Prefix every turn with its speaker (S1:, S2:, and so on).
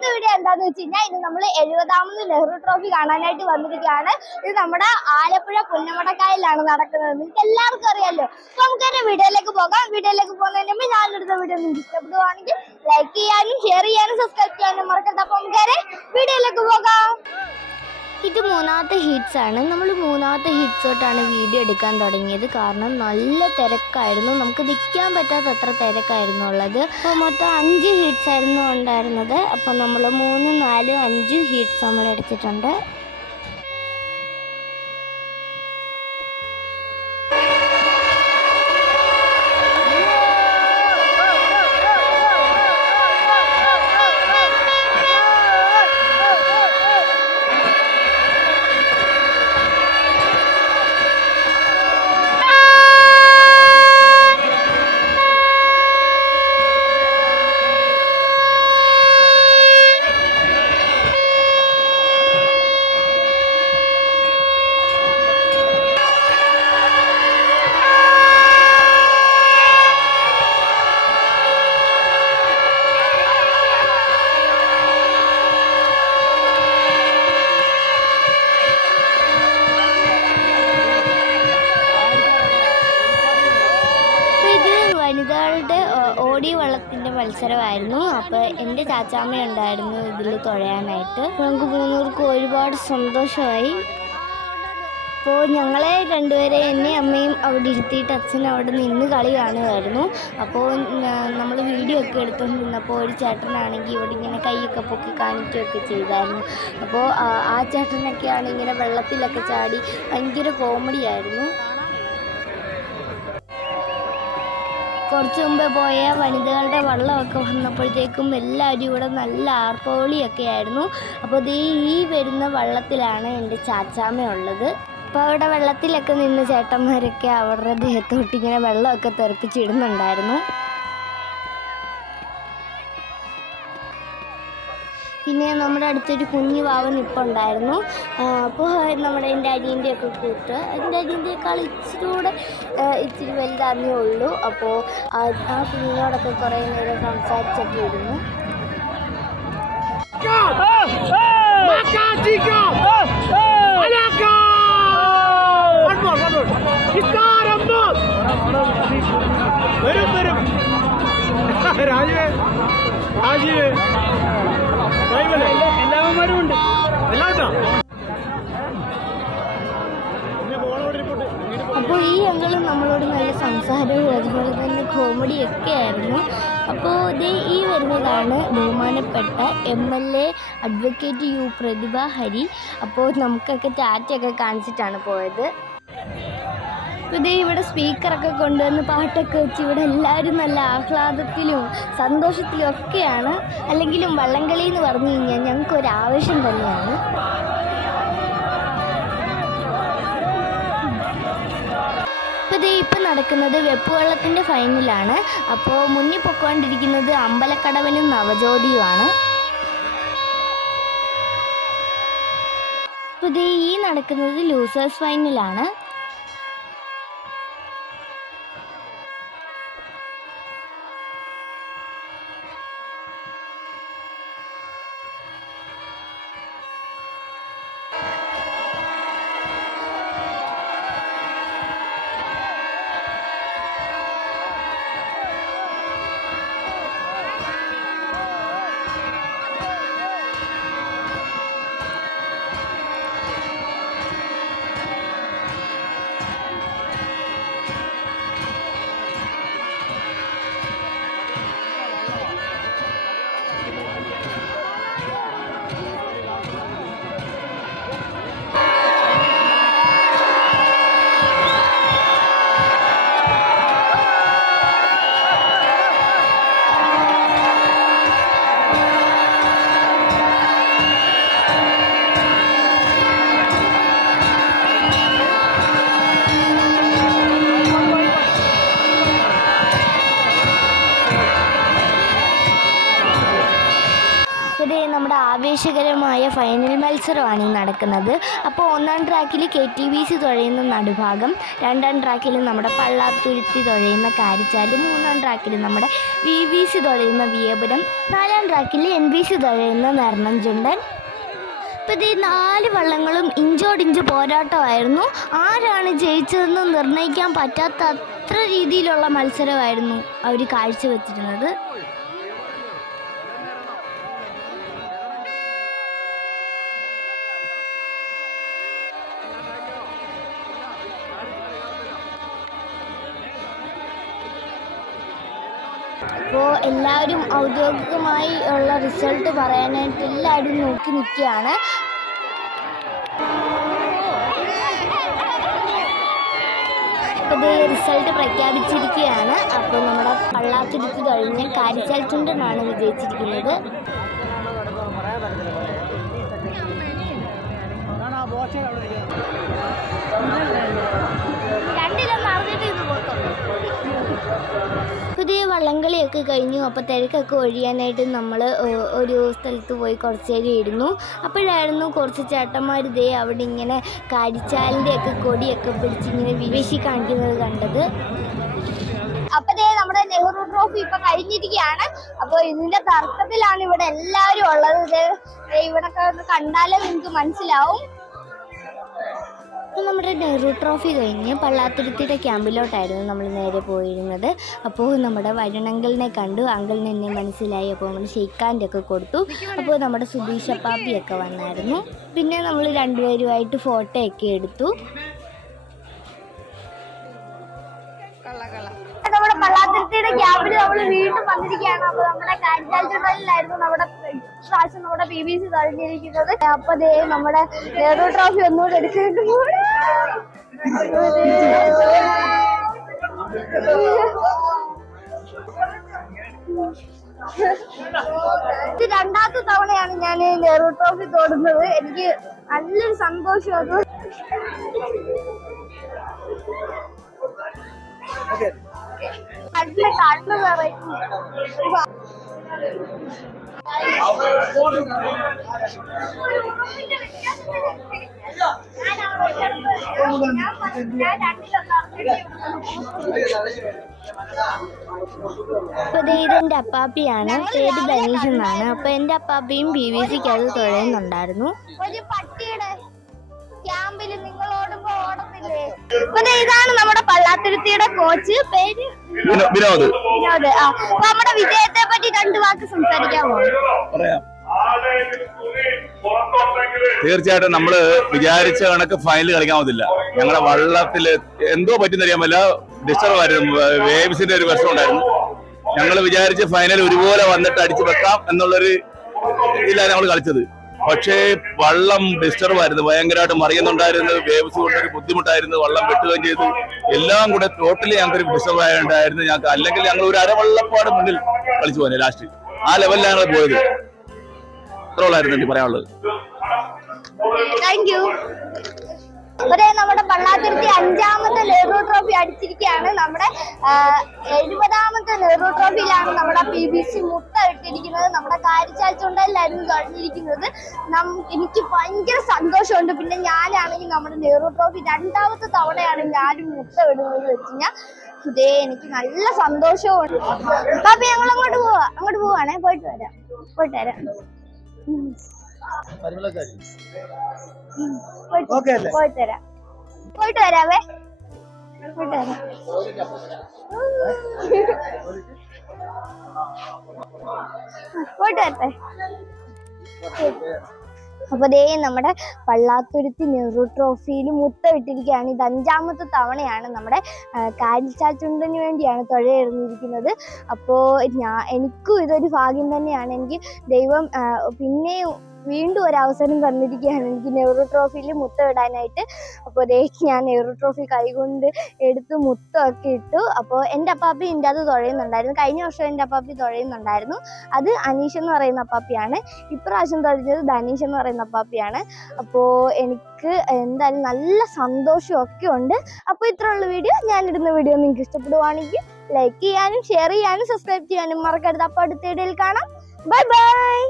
S1: ഇന്നത്തെ വീഡിയോ എന്താന്ന് വെച്ച് കഴിഞ്ഞാൽ ഇന്ന് നമ്മൾ എഴുപതാമത് നെഹ്റു ട്രോഫി കാണാനായിട്ട് വന്നിരിക്കുകയാണ്. ഇത് നമ്മുടെ ആലപ്പുഴ പുന്നമടക്കായലാണ് നടക്കുന്നത്. നിങ്ങൾക്ക് എല്ലാവർക്കും അറിയാലോ. അപ്പൊ നമുക്ക് തന്നെ വീഡിയോയിലേക്ക് പോകാം. വീഡിയോയിലേക്ക് പോകുന്നതിന് മുമ്പ് ഞാൻ എടുത്ത വീഡിയോ നിങ്ങൾക്ക് ഇഷ്ടപ്പെടുവാണെങ്കിൽ ലൈക്ക് ചെയ്യാനും ഷെയർ ചെയ്യാനും സബ്സ്ക്രൈബ് ചെയ്യാനും മറക്കണ്ട. അപ്പൊ നമുക്ക് വീഡിയോയിലേക്ക് പോകാം. ഇത് മൂന്നാമത്തെ ഹിറ്റ്സ് ആണ്. നമ്മൾ മൂന്നാമത്തെ ഹിറ്റ്സ് തൊട്ടാണ് വീഡിയോ എടുക്കാൻ തുടങ്ങിയത്. കാരണം നല്ല തിരക്കായിരുന്നു. നമുക്ക് നിൽക്കാൻ പറ്റാത്തത്ര തിരക്കായിരുന്നു ഉള്ളത്. അപ്പോൾ മൊത്തം അഞ്ച് ഹിറ്റ്സ് ആയിരുന്നു ഉണ്ടായിരുന്നത്. അപ്പോൾ നമ്മൾ മൂന്ന് നാല് അഞ്ച് ഹിറ്റ്സ് നമ്മൾ എടുത്തിട്ടുണ്ട്. ഓ- ഓടി വള്ളത്തിന്റെ മത്സരമായിരുന്നു. അപ്പോൾ എന്റെ ചാച്ചാമ്മ ഉണ്ടായിരുന്നു ഇതിൽ തുഴയാനായിട്ട് ഞങ്ങൾക്ക് മൂന്നൂർക്കും ഒരുപാട് സന്തോഷമായി. അപ്പോൾ ഞങ്ങളെ രണ്ടുപേരെ എന്നെ അമ്മയും അവിടെ ഇരുത്തിയിട്ട് അച്ഛൻ അവിടെ നിന്ന് കളി കാണുമായിരുന്നു. അപ്പോൾ നമ്മൾ വീഡിയോ ഒക്കെ എടുത്തുകൊണ്ട് നിന്നപ്പോൾ ഒരു ചേട്ടനാണെങ്കിൽ ഇവിടെ ഇങ്ങനെ കൈയൊക്കെ പൊക്കി കാണിക്കുകയൊക്കെ ചെയ്തായിരുന്നു. അപ്പോൾ ആ- ചേട്ടനൊക്കെയാണ് ഇങ്ങനെ വെള്ളത്തിലൊക്കെ ചാടി ഭയങ്കര കോമഡി കുറച്ച് മുമ്പ് പോയ വനിതകളുടെ വള്ളമൊക്കെ വന്നപ്പോഴത്തേക്കും എല്ലാവരും ഇവിടെ നല്ല ആർപ്പോളിയൊക്കെ ആയിരുന്നു. അപ്പോൾ ദേ ഈ വരുന്ന വള്ളത്തിലാണ് എന്റെ ചാച്ചാമ്മ ഉള്ളത്. അപ്പോൾ അവിടെ വെള്ളത്തിലൊക്കെ നിന്ന് ചേട്ടന്മാരൊക്കെ അവരുടെ ദേഹത്തോട്ട് ഇങ്ങനെ വെള്ളമൊക്കെ തെറിപ്പിച്ചിടുന്നുണ്ടായിരുന്നു. പിന്നെ നമ്മുടെ അടുത്തൊരു കുഞ്ഞു വാവ ഉണ്ടായിരുന്നു അപ്പോൾ നമ്മുടെ എന്റെ അനിയന്റെ ഒക്കെ കൂട്ട്. എന്റെ അനിയന്റെക്കാൾ ഇച്ചിരി കൂടെ ഇച്ചിരി വലുതാന്നേ ഉള്ളൂ. അപ്പോൾ ആ കുഞ്ഞിനോടൊക്കെ കുറേ നേരം സംസാരിച്ചൊക്കെ ഇരുന്നു.
S2: വരും വരും. രാജീവ് രാജീവ്. എല്ലാവന്മാരും ഉണ്ട്?
S1: അപ്പോൾ ഈ അങ്കിളും നമ്മളോട് നല്ല സംസാരവും അതുപോലെ തന്നെ കോമഡിയൊക്കെ ആയിരുന്നു. അപ്പോൾ ഇതേ ഈ വരുന്നതാണ് ബഹുമാനപ്പെട്ട M L A advocate U Prathibha Hari. അപ്പോൾ നമുക്കൊക്കെ ടാറ്റയൊക്കെ കാണിച്ചിട്ടാണ് പോയത്. ഇത് ഇവിടെ സ്പീക്കറൊക്കെ കൊണ്ടുവന്ന് പാട്ടൊക്കെ വെച്ച് ഇവിടെ എല്ലാവരും നല്ല ആഹ്ലാദത്തിലും സന്തോഷത്തിലും ഒക്കെയാണ്. അല്ലെങ്കിലും വള്ളംകളി എന്ന് പറഞ്ഞു കഴിഞ്ഞാൽ ഞങ്ങൾക്ക് ഒരു ആവശ്യം തന്നെയാണ് ഇപ്പം നടക്കുന്നത് വെപ്പുവെള്ളത്തിന്റെ ഫൈനലാണ്. അപ്പോൾ മുന്നിൽ പൊക്കോണ്ടിരിക്കുന്നത് അമ്പലക്കടവനും നവജ്യോതിയുമാണ്. ഇപ്പോൾ ഇത് ഈ നടക്കുന്നത് ലൂസേഴ്സ് ഫൈനലാണ്. ആവേശകരമായ ഫൈനൽ മത്സരമാണ് ഈ നടക്കുന്നത്. അപ്പോൾ ഒന്നാം ട്രാക്കിൽ കെ ടി ബി സി തുഴയുന്ന നടുഭാഗം രണ്ടാം ട്രാക്കിൽ നമ്മുടെ പള്ളാത്തുരുത്തി തുഴയുന്ന കാരിച്ചാലി മൂന്നാം ട്രാക്കിൽ നമ്മുടെ വി വി സി തുഴയുന്ന വിയപുരം നാലാം ട്രാക്കിൽ എൻ ബി സി തുഴയുന്ന നെർണഞ്ചുണ്ടൻ അപ്പോൾ ഇത് നാല് വള്ളങ്ങളും ഇഞ്ചോടിഞ്ച് പോരാട്ടമായിരുന്നു. ആരാണ് ജയിച്ചതെന്ന് നിർണയിക്കാൻ പറ്റാത്ത അത്ര രീതിയിലുള്ള മത്സരമായിരുന്നു അവർ കാഴ്ചവെച്ചിരുന്നത്. അപ്പോൾ എല്ലാവരും ഔദ്യോഗികമായി ഉള്ള റിസൾട്ട് പറയാനായിട്ട് എല്ലാവരും നോക്കി നിൽക്കുകയാണ്. അപ്പോൾ റിസൾട്ട് പ്രഖ്യാപിച്ചിരിക്കുകയാണ്. അപ്പോൾ നമ്മുടെ പള്ളാത്തുരുത്തി കഴിഞ്ഞ് കാരിച്ചാൽ ചുണ്ടനാണ് വിജയിച്ചിരിക്കുന്നത്. പുതിയ വള്ളംകളിയൊക്കെ കഴിഞ്ഞു. അപ്പോൾ തിരക്കൊക്കെ ഒഴിയാനായിട്ട് നമ്മൾ ഒരു സ്ഥലത്ത് പോയി കുറച്ച് നേരം ഇരുന്നു. അപ്പോഴായിരുന്നു കുറച്ച് ചേട്ടന്മാർ ഇതേ അവിടെ ഇങ്ങനെ കാരിച്ചാലിന്റെ ഒക്കെ കൊടിയൊക്കെ പിടിച്ച് ഇങ്ങനെ വീശി കാണിക്കുന്നത് കണ്ടത്.
S3: അപ്പൊ ദേ നമ്മുടെ നെഹ്റു ട്രോഫി ഇപ്പൊ കഴിഞ്ഞിരിക്കുകയാണ്. അപ്പോൾ ഇതിന്റെ തർക്കത്തിലാണ് ഇവിടെ എല്ലാവരും ഉള്ളത്. ഇവിടെ കണ്ടാലേ നിങ്ങൾക്ക് മനസ്സിലാവും.
S1: അപ്പോൾ നമ്മുടെ നെഹ്റു ട്രോഫി കഴിഞ്ഞ് പള്ളാത്തുരുത്തിയുടെ ക്യാമ്പിലോട്ടായിരുന്നു നമ്മൾ നേരെ പോയിരുന്നത്. അപ്പോൾ നമ്മുടെ വരുണങ്കിളിനെ കണ്ടു. അങ്കിളിന് എന്നെ മനസ്സിലായി. അപ്പോൾ നമ്മൾ ഷെയ്ക്കാന്റെ ഒക്കെ കൊടുത്തു. അപ്പോൾ നമ്മുടെ സുധീഷ് അപ്പാപ്പിയൊക്കെ വന്നായിരുന്നു. പിന്നെ നമ്മൾ രണ്ടുപേരുമായിട്ട് ഫോട്ടോ ഒക്കെ എടുത്തു.
S3: പള്ളാത്തുരുത്തിയുടെ ക്യാമ്പിൽ നമ്മൾ വീണ്ടും വന്നിരിക്കുകയാണ്. അപ്പൊ നമ്മുടെ കാരിച്ചാൽ ചുണ്ടലിലായിരുന്നു നമ്മുടെ പ്രാവശ്യം നമ്മുടെ പി ബി സി തഴഞ്ഞിരിക്കുന്നത് അപ്പൊ ദേ നമ്മുടെ നെഹ്റു ട്രോഫി ഒന്നുകൂടെ എടുത്തിട്ട് ഇത് രണ്ടാമത്തെ തവണയാണ് ഞാൻ നെഹ്റു ട്രോഫി തോടുന്നത്. എനിക്ക് നല്ലൊരു സന്തോഷം അത്. കണ്ണിൽ കണ്ണ്
S1: ഇതെന്റെ അപ്പാപ്പിയാണ്. പേര് ധനീഷ് എന്നാണ് അപ്പൊ എന്റെ അപ്പാപ്പിയും പി വി സിക്ക് അത് തുഴയുന്നുണ്ടായിരുന്നു.
S3: ഒരു പട്ടിയുടെ ക്യാമ്പിൽ അപ്പൊ ദേ ഇതാണ് നമ്മുടെ പള്ളാത്തുരുത്തിയുടെ കോച്ച്. പേര്
S4: വിനോദ്.
S3: വിനോദ്. ആ അപ്പൊ നമ്മുടെ വിജയത്തെ പറ്റി രണ്ട് വാക്ക് സംസാരിക്കാമോ?
S4: പറയാം. തീർച്ചയായിട്ടും നമ്മൾ വിചാരിച്ച കണക്ക് ഫൈനൽ കളിക്കാൻ പറ്റില്ല ഞങ്ങളുടെ വള്ളത്തിൽ എന്തോ പറ്റുന്നറിയാമല്ല ഡിസ്റ്റർബ് ആയിരുന്നു. വേവ്സിന്റെ ഒരു പ്രശ്നം ഉണ്ടായിരുന്നു. ഞങ്ങൾ വിചാരിച്ച് ഫൈനൽ ഒരുപോലെ വന്നിട്ട് അടിച്ചു വെക്കാം എന്നുള്ളൊരു ഇതിലാണ് ഞങ്ങൾ കളിച്ചത്. പക്ഷേ വള്ളം ഡിസ്റ്റർബ് ആയിരുന്നു. ഭയങ്കരമായിട്ട് മറിയുന്നുണ്ടായിരുന്നു. വേവ്സ് കൊണ്ടൊരു ബുദ്ധിമുട്ടായിരുന്നു. വള്ളം വെട്ടുകയും ചെയ്തു. എല്ലാം കൂടെ ടോട്ടലി ഞങ്ങൾക്ക് ഡിസ്റ്റർബ് ആയതുണ്ടായിരുന്നു ഞങ്ങൾക്ക് അല്ലെങ്കിൽ ഞങ്ങൾ ഒരു അരവള്ളപ്പാട് മുന്നിൽ കളിച്ചു പോന്നെ ലാസ്റ്റ് ആ ലെവലിലാണ് പോയത്. ഇത്ര ഉള്ളായിരുന്നു എനിക്ക് പറയാനുള്ളത്.
S3: താങ്ക് യു അതെ നമ്മുടെ പള്ളാത്തുരുത്തി അഞ്ചാമത്തെ നെഹ്റു ട്രോഫി അടിച്ചിരിക്കുകയാണ്. നമ്മുടെ എഴുപതാമത്തെ നെഹ്റു ട്രോഫിയിലാണ് നമ്മുടെ പി ബി സി മുട്ട ഇട്ടിരിക്കുന്നത്. നമ്മുടെ കാരിച്ചാൽ ചുണ്ടലിലായിരുന്നു കഴിഞ്ഞിരിക്കുന്നത് എനിക്ക് ഭയങ്കര സന്തോഷമുണ്ട്. പിന്നെ ഞാനാണെങ്കിൽ നമ്മുടെ നെഹ്റു ട്രോഫി രണ്ടാമത്തെ തവണയാണ് ഞാനും മുട്ട ഇടുന്നത് വെച്ച് ഇതേ എനിക്ക് നല്ല സന്തോഷമുണ്ട്. അപ്പൊ ഞങ്ങൾ അങ്ങോട്ട് പോവാ. അങ്ങോട്ട് പോവാണേ. പോയിട്ട് വരാം. പോയിട്ട് വരാം. പോയിട്ട് പോയിട്ട് വരാം. പോയിട്ട് വരാവേ. പോയിട്ട് വരാം. പോയിട്ട് വരട്ടെ. അപ്പൊ ദേ നമ്മുടെ പള്ളാത്തുരുത്തി നെഹ്റു ട്രോഫിയിൽ മുത്ത വിട്ടിരിക്കുകയാണ് ഇത് അഞ്ചാമത്തെ തവണയാണ് നമ്മുടെ കാരിച്ചാച്ചുണ്ടന് വേണ്ടിയാണ് തുഴയെറിഞ്ഞിരിക്കുന്നത്. അപ്പോൾ ഞാൻ എനിക്കും ഇതൊരു ഭാഗ്യം തന്നെയാണ്. എനിക്ക് ദൈവം പിന്നെയും വീണ്ടും ഒരു അവസരം തന്നിരിക്കുകയാണ്. എനിക്ക് നെഹ്റു ട്രോഫിയിൽ മുത്തം ഇടാനായിട്ട്. അപ്പോൾ ദേ ഞാൻ നെഹ്റു ട്രോഫി കൈകൊണ്ട് എടുത്ത് മുത്തമൊക്കെ ഇട്ടു. അപ്പോൾ എന്റെ അപ്പാപ്പി എന്റെ അത് തുഴയുന്നുണ്ടായിരുന്നു. കഴിഞ്ഞ വർഷം എന്റെ അപ്പാപ്പി തുഴയുന്നുണ്ടായിരുന്നു. അത് അനീഷ് എന്ന് പറയുന്ന അപ്പാപ്പിയാണ്. ഇപ്രാവശ്യം തുഴഞ്ഞത് ധനീഷ് എന്ന് പറയുന്ന അപ്പാപ്പിയാണ്. അപ്പോൾ എനിക്ക് എന്തായാലും നല്ല സന്തോഷമൊക്കെ ഉണ്ട്. അപ്പോൾ ഇത്രയുള്ള വീഡിയോ ഞാനിടുന്ന വീഡിയോ നിങ്ങൾക്ക് ഇഷ്ടപ്പെടുവാണെങ്കിൽ ലൈക്ക് ചെയ്യാനും ഷെയർ ചെയ്യാനും സബ്സ്ക്രൈബ് ചെയ്യാനും മറക്കരുത്. അപ്പോൾ അടുത്ത വീഡിയോയിൽ കാണാം. Bye bye